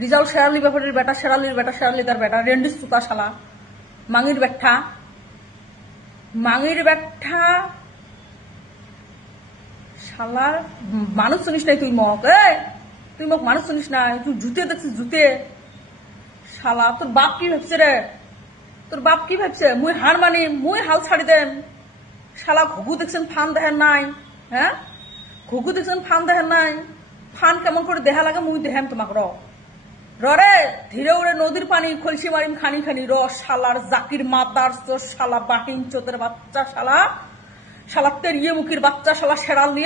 রিজাল শেরালি ব্যাপারের বেটা, শেরালির বেটা, শেরালি তার বেটা, রেন্ডিস সুতা শালা, মাঙির ব্যাঠা, মাঙির ব্যাঠা শালার। মানুষ শুনিস নাই তুই মক, তুই মক মানুষ শুনিস নাই, তুই জুতে দেখছিস জুতে শালা। তোর বাপ কি ভাবছে রে? তোর বাপ কি ভাবছে? মুই হার মানি, মুই হাল ছাড়ি দেন শালা। ঘুঘু দেখছেন ফান দেখেন নাই? হ্যাঁ, ঘুঘু দেখছেন ফান দেখেন নাই? ফান কেমন করে দেহা লাগে মুই দেহাম তোমাক। রে ধীরে উড়ে নদীর পানি খলসি মারিম খানি খানি শালার জাকির মাদার শালা, বাহিন চোতের বাচ্চা শালা, শালা তেরিয়ে মুখির বাচ্চা শালা, শেরালি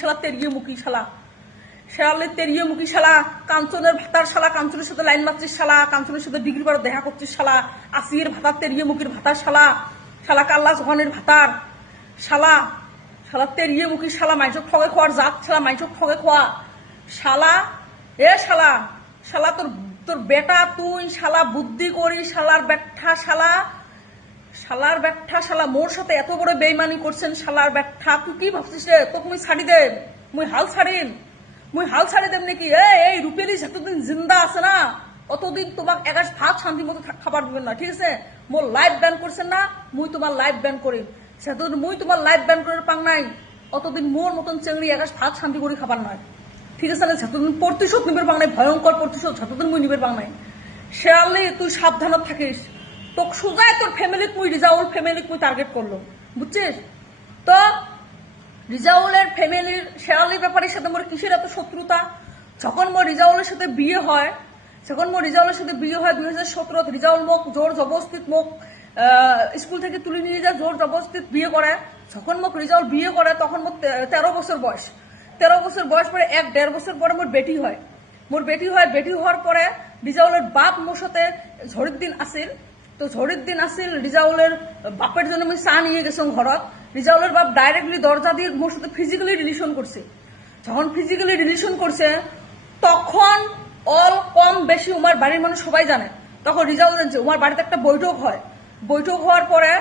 শালা তেরিয়ে মুখী শালা, শেরালি তেরিয়ে মুখী শালা, কাঞ্চনের ভাতার শালা, কাঞ্চনের সাথে লাইন মারছিস শালা, কাঞ্চনের সাথে ডিগ্রি বার দেখা করছিস শালা, আসির ভাতার তেরিয়ে মুখির ভাতার শালা, শালা কাল্লা জহানের ভাতার শালা, শালা তেরিয়ে মুখী শালা, মাইচক ঠগে খোয়ার জাত শালা, মাইচক ঠগে খোয়া শালা। শালা, শালা তোর বেটা তুই শালা বুদ্ধি করি শালার ব্যাঠা শালা, শালার ব্যাঠা শালা, মোর সাথে এত বড় বেইমানি করছেন শালার ব্যাঠা। তুই কি ভাবছিস রে? তোকে মুই ছাড়ি দে, মুই হাল ছাড়িম, মুই হাল ছাড়ি দেব নাকি? এই রূপেলি যতদিন জিন্দা আছে না অতদিন তোমাক একাশ ভাত শান্তি মতো খাবার দিবেন না, ঠিক আছে? মোর লাইফ ব্যান করছেন না, মুই তোমার লাইফ ব্যান করিম। সেতদিন মুই তোমার লাইফ ব্যান করে পাং নাই অতদিন মোর মতন চেংড়ি একাশ ভাত শান্তি করে খাবার নয়, ঠিক আছে না? যতদিন প্রতিশোধ নিবের পাং নাই, ভয়ঙ্কর প্রতিশোধ যতদিন মুই নিবের পাং নাই। শেয়ারলি তুই সাবধানত থাকিস। তোকে সোজাই তোর ফ্যামিলিক মুই রিজাউল ফ্যামিলিক মুই টার্গেট করলো, বুঝছিস তো? রিজাউলের ফ্যামিলির শেরালির ব্যাপারের সাথে মোর কিসের এত শত্রুতা? যখন মোর রিজাউলের সাথে বিয়ে হয়, যখন মোর রিজাউলের সাথে বিয়ে হয় 2017, রিজাউল মোক জোর জবরদস্তিত মোক স্কুল থেকে তুলে নিয়ে যায়, জোর জবরদস্তিত বিয়ে করে। যখন মোক রিজাউল বিয়ে করে তখন মোর 13 বছর বয়স। 13 বছর বয়স পরে 1-1.5 বছর পরে মোর বেটি হয়। মোর বেটি হয়, বেটি হওয়ার পরে রিজাউলের বাপ মোর সাথে ঝড়ির দিন আসিল। তো ঝড়ির দিন আসিল, রিজাউলের বাপের জন্য আমি চা নিয়ে গেছিলাম ঘরত। রিজাউলের বাপ ডাইরেক্টলি দরজা দিয়ে মোর সাথে ফিজিক্যালি রিলেশন করছে। যখন ফিজিক্যালি রিলেশন করছে তখন অল কম বেশি উমার বাড়ির মানুষ সবাই জানে। তখন রিজাউল জানছে উমার বাড়িতে একটা বৈঠক হয়। বৈঠক হওয়ার পরে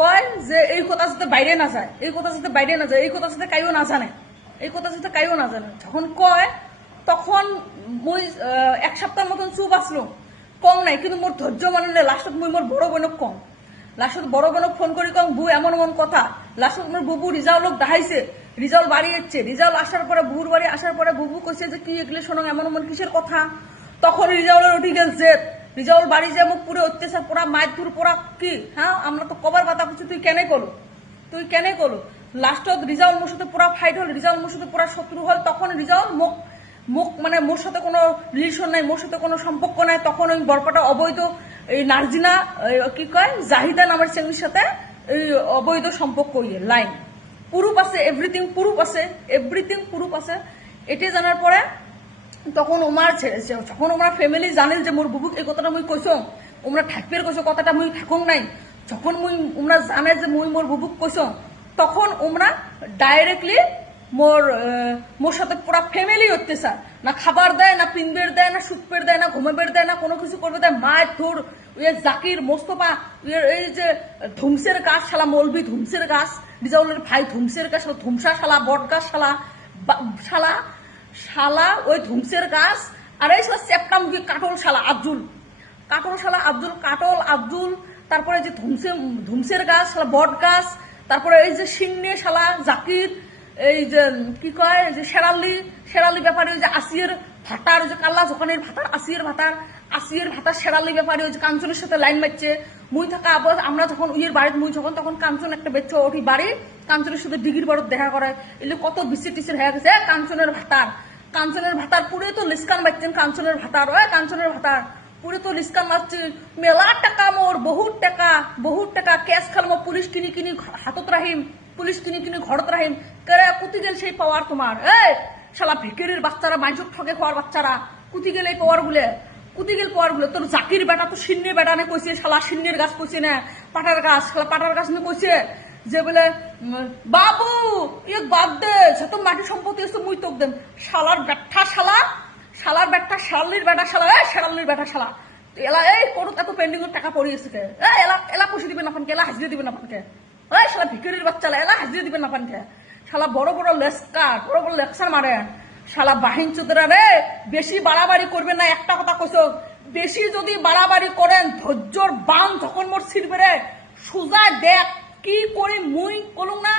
কয় যে এই কথা যাতে বাইরে না যায়, এই কথা যাতে বাইরে না যায়, এই কথা যাতে কাইও না জানে, এই কথা যাতে কাইও না জানে। যখন কয় তখন মুই 1 সপ্তাহের মতন চুপ আসলো, কম নাই। কিন্তু মোর ধৈর্য মানে না, লাস্টত মুই মোর বড় বোনক কম, লাস্টত বড় বোনক ফোন করি কম বু এমন এমন কথা। লাস্টত মোর বুবু রিজাউলক দেখাইছে, রিজাউল বাড়ি এসছে। রিজাউল আসার পরে বুবুর বাড়ি আসার পরে বুবু কইছে যে কি এগুলো শোনো এমন এমন কিসের কথা। তখন রিজাউলের উঠি গেছে, রিজাউল বাড়ি যে মুখ পুরো অত্যাচার পোড়া মাইথুর পোড়া কি, হ্যাঁ আমরা তো কবার বাতা করছি, তুই কেনে করলো, তুই কেনে করলো। লাস্টত রিজাউল মোর সাথে পুরা ফাইট হল, রিজাউল মোর সাথে পুরা শত্রু হল। তখন রিজাউল মুখ মানে মোর সাথে কোনো রিলেশন নাই, মোর সাথে কোনো সম্পর্ক নাই। তখন ওই বরপাটা অবৈধ এই নার্জিনা কি কয় জাহিদা নামের চেঙ্গির সাথে এই অবৈধ সম্পর্ক ইয়ে লাইন পুরুপ আছে, এভরিথিং পুরুপ আছে, এভরিথিং পুরুপ আছে। এটি জানার পরে তখন ওমার ছেড়েছে। যখন ওমরা ফ্যামিলি জানিল যে মোর বুবুক এই কথাটা মুই কইসং, ওমরা থাকবের কইছো কথাটা মুই থাকুং নাই। যখন ওমরা জানে যে মুই মোর বুবুক কইসং তখন ওমরা ডাইরেক্টলি মোর সাথে পুরা ফ্যামিলি অত্যাচার। না খাবার দেয়, না পিনবের দেয়, না সুটপের দেয়, না ঘুমাবের দেয়, না কোনো কিছু করবে দেয়। মায়ের ধুর জাকির মোস্তফা এই যে ধুমসের গাছ শালা, মৌলবি ধুমসের গাছ, রিজাউলের ভাই ধুমসের গাছ, ধুমসা শালা, বট গাছ শালা, শালা শালা ওই ধুমসের গাছ। আর এই সব চেপটামুখী কাটল শালা আব্দুল, কাটল শালা আব্দুল, কাটল আব্দুল। তারপরে যে ধুমসের গাছ শালা, বট গাছ। তারপরে এই যে সিন্নে শালা জাকির, এই যে কি কয় যে শেরালি ব্যাপারে ওই যে আসিয়ের ভাতার, ওই যে কাল্লা জোকানের ভাতার, আসিয়ের ভাতার শেরালি ব্যাপারে ওই যে কাঞ্চনের সাথে লাইন মারছে। মুই থাকা আবার আমরা যখন উইয়ের বাড়িতে মুই যখন তখন কাঞ্চন একটা বেচ্চা ওঠি বাড়ি, কাঞ্চনের সাথে ডিগির বারত দেখা করে। এগুলো কত বিসির টিসির হয়ে গেছে। কাঞ্চনের ভাতার পুরে তো লিস্কান মারছেন। কাঞ্চনের ভাতার কাঞ্চনের ভাতার পুরে তো লিস্কান মারছেন। মেলা টাকা মোর, বহুত টাকা ক্যাশ খালমো, পুলিশ কিনি কিনি হাতত রাহিম, পুলিশ কিনি কিনি ঘরত রাহিম। কেরে কুতি গেল সেই পাওয়ার তোমার? শালা ভিকেরির বাচ্চারা, মাইজক ঠকে খাওয়ার বাচ্চারা, কুতি গেল এই পাওয়ার গুলে, কুতি গেল পাওয়ার গুলে। তোর জাকির বেটা তো সিন্নির বেটা নে কইছে শালা, সিন্নির গাছ কইছে না পাটার গাছ, শালা পাটার গাছ নে কইছে যে বলে বাবু এক বাদ দে, সে তো মাটি সম্পত্তি আছে মুই তোক দেম। শালার ব্যাঠা শালা, শালার ব্যাঠা, শালির বেটা শালা, শেরালির বেটা শালা। এলা এই কোর্ট এত পেন্ডিং এর টাকা পড়িয়েছে কে? এলা পয়সা দিবেন আপনাকে, এলা হাজিরা দিবেন আপনাকে। শালা ভিকারির বাচ্চা, এলা হাজিরা দিবেন আপনাকে। শালা বড় বড় লেসকার, বড় বড় লেকচার মারেন। শালা বাহিন চোদরা রে, বেশি বাড়াবাড়ি করবে না, একটা কথা কইছো, বেশি যদি বাড়াবাড়ি করেন ধৈর্যর বান যখন মোর ছিড়বে রে, সোজা দেখ কি করে মুই কলুম না,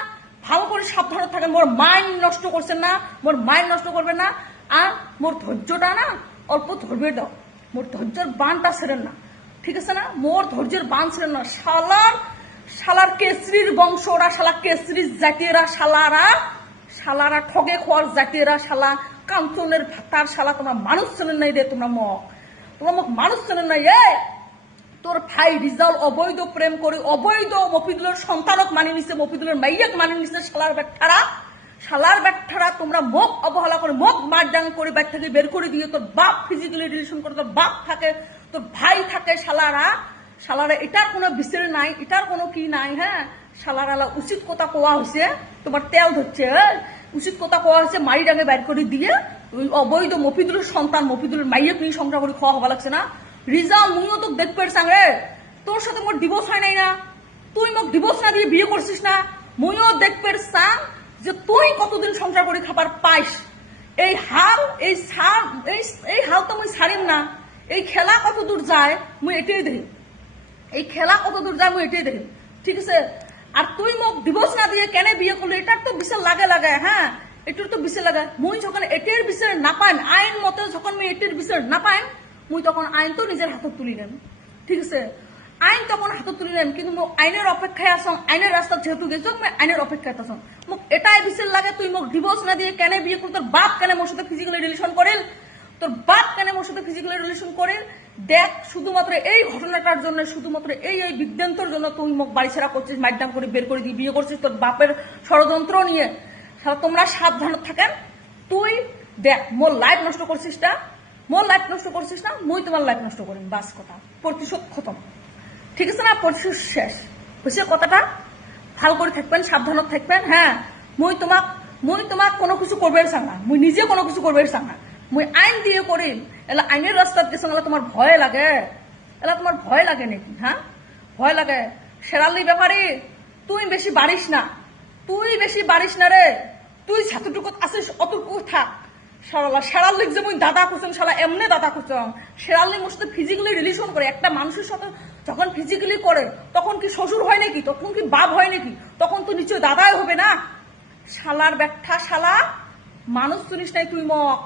ভালো করে সাবধানে থাকেন, মোর মাইন্ড নষ্ট করছেন না, মোর মাইন্ড নষ্ট করবে না, আর মোর ধৈর্যটা না অল্প ধরবে দাও, মোর ধৈর্যের বানটা ছেড়েন না, ঠিক আছে না, মোর ধৈর্যের বান ছেড়েন না। শালার কেসরির বংশ ওরা, শালা কেসরির জাতিরা, শালারা ঠগে খোয়ার জাতিরা, শালা কাঞ্চনের ভাতার শালা, তোমরা মানুষ চেনেন নাই রে, তোমরা মোক মানুষ চেনেন নাই। তোর ভাই রিজাল অবৈধ প্রেম করে অবৈধ মফিদুলের সন্তানক মানি নিছে, মফিদুলের মাইয়াক মানি নিছে, শালার ব্যাঠারা তোমরা মোক অবহেলা করে, মোক মারডাং করে বাইর থেকে বের করে দিয়ে, তোর বাপ ফিজিক্যালি রিলেশন করে, তোর বাপ থাকে, তোর ভাই থাকে, শালারা এটার কোনো বিচার নাই, এটার কোনো কি নাই। হ্যাঁ, শালারা উচিত কথা কোয়া হয়েছে, তোমার তেল ধরছে, উচিত কথা কোয়া হয়েছে, মারি ডাঙে বাইর করে দিয়ে ওই অবৈধ মফিদুলের সন্তান, মফিদুলের মাইয়াক নিয়ে সংসার করে খাওয়া হওয়া লাগছে না। রিজাল মুইও তো দেখতে পারছাং রে, তোর সাথে মোর ডিভোর্স হয় নাই না, তুই মোক ডিভোর্স না দিয়ে বিয়ে করছিস না, মুইও দেখতে পারছাং যে তুই কতদিন সংসার করে খাবার পাইস। এই হাল তো মুই ছাড়িম না, এই খেলা কত দূর যায় মুই এটাই দেখি, ঠিক আছে। আর তুই মোক ডিভোর্স না দিয়ে কেন বিয়ে করলি, এটার তো বিচার লাগে। হ্যাঁ, এটার তো বিচার লাগে। মুই যখন এটির বিচার না পাইম, আইন মতে যখন মুই এটির বিচার না পাইম, মুই তখন আইন তো নিজের হাতত তুলি নেম, ঠিক আছে, আইন তখন হাতত তুলি নেম। কিন্তু মোক আইনের অপেক্ষায় আসং, আইনের রাস্তা যেহেতু গেছ, মই আইনের অপেক্ষায় আসং। মোক এটাই বিচার লাগে, তুই মোক ডিভোর্স না দিয়ে কেন বিয়ে করলি, তোর বাপ কেন মোর সাথে ফিজিক্যালি রিলেশন করিল, দেখ শুধুমাত্র এই ঘটনাটার জন্য, শুধুমাত্র এই বিদ্যান্তর জন্য তুই মোক বাড়ি ছাড়া করছিস, মাইডাম করে বের করে দিয়ে বিয়ে করছিস তোর বাপের ষড়যন্ত্র নিয়ে। তোমরা সাবধান থাকেন। তুই দেখ মোর লাইফ নষ্ট করছিস না, মুই তোমার লাইফ নষ্ট করিম, বাস কথা, প্রতিশোধ খতম, ঠিক আছে না, প্রতিশোধ শেষ হয়েছে। কথাটা ভাল করে থাকবেন, সাবধানত থাকবেন। হ্যাঁ, মুই তোমাক কোনো কিছু করবে চাং না, মুই নিজে কোনো কিছু করবে চাং না, মুই আইন দিয়ে করিম। এলা আইনের রাস্তাত গেছে, তোমার ভয় লাগে নাকি? হ্যাঁ, ভয় লাগে। শেরালি ব্যাপারে তুই বেশি বাড়িস না রে, তুই যতটুকু আসিস অতটুকু থাক। শেরাল্লিক যে মুই দাদা খুঁজম, শালা এমনি দাদা খুঁজম। শেরাল্লি মোর সাথে ফিজিক্যালি রিলেশন করে, একটা মানুষের সাথে যখন ফিজিক্যালি করে তখন কি শ্বশুর হয় নাকি, তখন কি বাপ হয় নাকি, তখন তো নিশ্চয় দাদাই হবে না। শালার ব্যাখ্যা, শালা মানুষ চিনিস নাই তুই মক।